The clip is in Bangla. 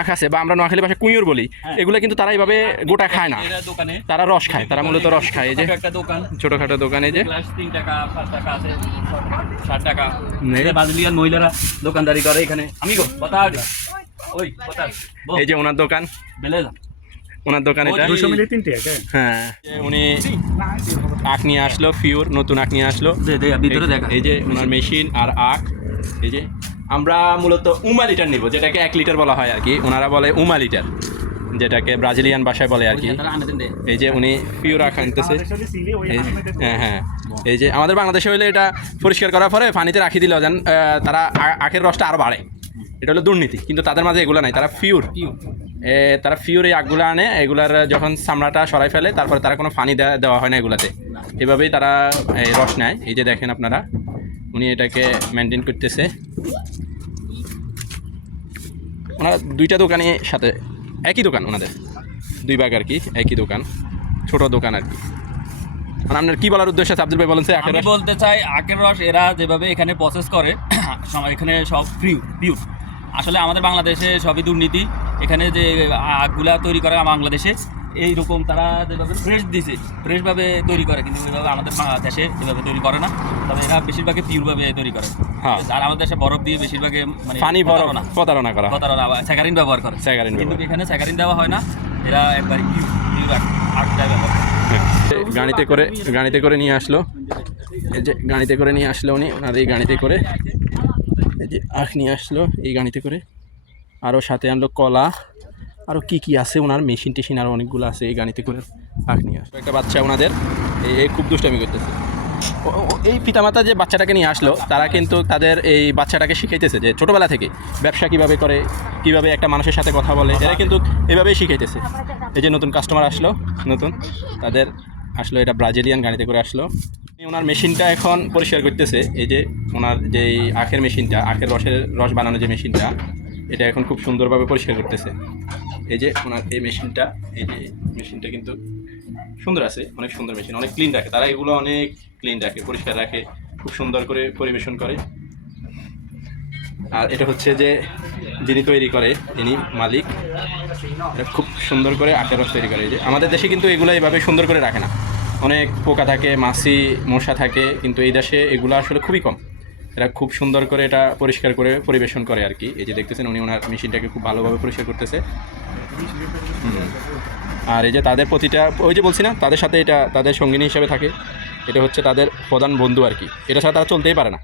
আখ আছে বা আমরা নোয়াখালী ভাষায় কুঁইয়র বলি, এগুলো কিন্তু তারা এইভাবে গোটা খায় না, তারা রস খায়, তারা মূলত রস খায়। এই যে একটা দোকান, ছোটখাটো দোকান, এই যে 3 টাকা 5 টাকা আছে, 60 টাকা। ব্রাজিলিয়ান মহিলারা দোকানদারি করে এখানে। আমি গো কথা আগে ওই কথা, এই যে ওনার দোকান, বেলেলা ওনার দোকান এটা। 200 মিলি 3 টাকা। হ্যাঁ, উনি আখ নিয়ে আসলো, ফিউর নতুন আখ নিয়ে আসলো। ভিতরে দেখা, এই যে ওনার মেশিন আর আখ। এই যে আমরা মূলত উমা লিটার নিব, যেটাকে 1 লিটার বলা হয় আর কি, ওনারা বলে উমা লিটার, যেটাকে ব্রাজিলিয়ান ভাষায় বলে আর কি। এই যে উনি পিওর আখ আনতেছে। হ্যাঁ হ্যাঁ, এই যে আমাদের বাংলাদেশে হলে এটা পরিষ্কার করার পরে পানিতে রাখি দিলেও যেন তারা আখের রসটা আরও বাড়ে, এটা হলো দুর্নীতি। কিন্তু তাদের মাঝে এগুলো নাই, তারা তারা ফিউর এই আখগুলো আনে, এগুলার যখন চামড়াটা সরাই ফেলে তারপরে তারা কোনো পানি দেওয়া হয় না এগুলাতে, এভাবেই তারা রস নেয়। এই যে দেখেন আপনারা, উনি এটাকে মেনটেন করতেছে। ওনারা 2টা দোকানের সাথে, একই দোকান ওনাদের, 2 ভাগ আর কি, একই দোকান, ছোট দোকান আর কি। মানে আপনার কি বলার উদ্দেশ্য আছে আব্দুল ভাই, বলেন। আমি বলতে চাই আখের রস এরা যেভাবে এখানে প্রসেস করে, এখানে সব পিওর। আসলে আমাদের বাংলাদেশে সবই দুর্নীতি। এখানে যে আখগুলা তৈরি করে বাংলাদেশে এইরকম তারা যেভাবে ফ্রেশভাবে তৈরি করে, কিন্তু ওইভাবে আমাদের দেশে এভাবে তৈরি করে না। তবে এরা বেশিরভাগই পিওরভাবে তৈরি করে। আর আমাদের দেশে বরফ দিয়ে বেশিরভাগে মানে পানি প্রতারণা স্যাকারিন ব্যবহার করে, কিন্তু এখানে স্যাকারিন দেওয়া হয় না, এরা একবার আখটা ব্যবহার করে। গাড়িতে করে নিয়ে আসলো, এই যে গাড়িতে করে নিয়ে আসলো উনি, ওনার এই গাড়িতে করে এই যে আখ নিয়ে আসলো, এই গাড়িতে করে। আরও সাথে আনলো কলা, আরও কি আছে ওনার মেশিন টেশিন আরও অনেকগুলো আছে, এই গাড়িতে করে আখ নিয়ে আসলো। একটা বাচ্চা ওনাদের এই খুব দুষ্টামি করতেছে। এই পিতামাতা যে বাচ্চাটাকে নিয়ে আসলো, তারা কিন্তু তাদের এই বাচ্চাটাকে শিখাইতেছে যে ছোটোবেলা থেকে ব্যবসা কীভাবে করে, কীভাবে একটা মানুষের সাথে কথা বলে, এরা কিন্তু এভাবেই শিখাইতেছে। এই যে নতুন কাস্টমার আসলো, তাদের আসলো, এটা ব্রাজিলিয়ান গাড়িতে করে আসলো। ওনার মেশিনটা এখন পরিষ্কার করতেছে। এই যে ওনার যে আখের মেশিনটা, আখের রস বানানো যে মেশিনটা, এটা এখন খুব সুন্দরভাবে পরিষ্কার করতেছে। এই যে ওনার এই মেশিনটা, এই যে মেশিনটা কিন্তু সুন্দর আছে, অনেক সুন্দর মেশিন, অনেক ক্লিন রাখে তারা, এগুলো অনেক ক্লিন রাখে, পরিষ্কার রাখে, খুব সুন্দর করে পরিবেশন করে। আর এটা হচ্ছে যে যিনি তৈরি করে, ইনি মালিক, এটা খুব সুন্দর করে আখের রস তৈরি করে। এই যে আমাদের দেশে কিন্তু এগুলো এইভাবে সুন্দর করে রাখে না, অনেক পোকা থাকে, মাছি মশা থাকে, কিন্তু এই দেশে এগুলো আসলে খুবই কম। এরা খুব সুন্দর করে এটা পরিষ্কার করে পরিবেশন করে আর কি। এই যে দেখতেছেন উনি ওনার মেশিনটাকে খুব ভালোভাবে পরিষ্কার করতেছে। আর এই যে তাদের প্রতিটা, ওই যে বলছি না, তাদের সাথে এটা তাদের সঙ্গিনী হিসাবে থাকে, এটা হচ্ছে তাদের প্রধান বন্ধু আর কি, এটা ছাড়া তারা চলতেই পারে না।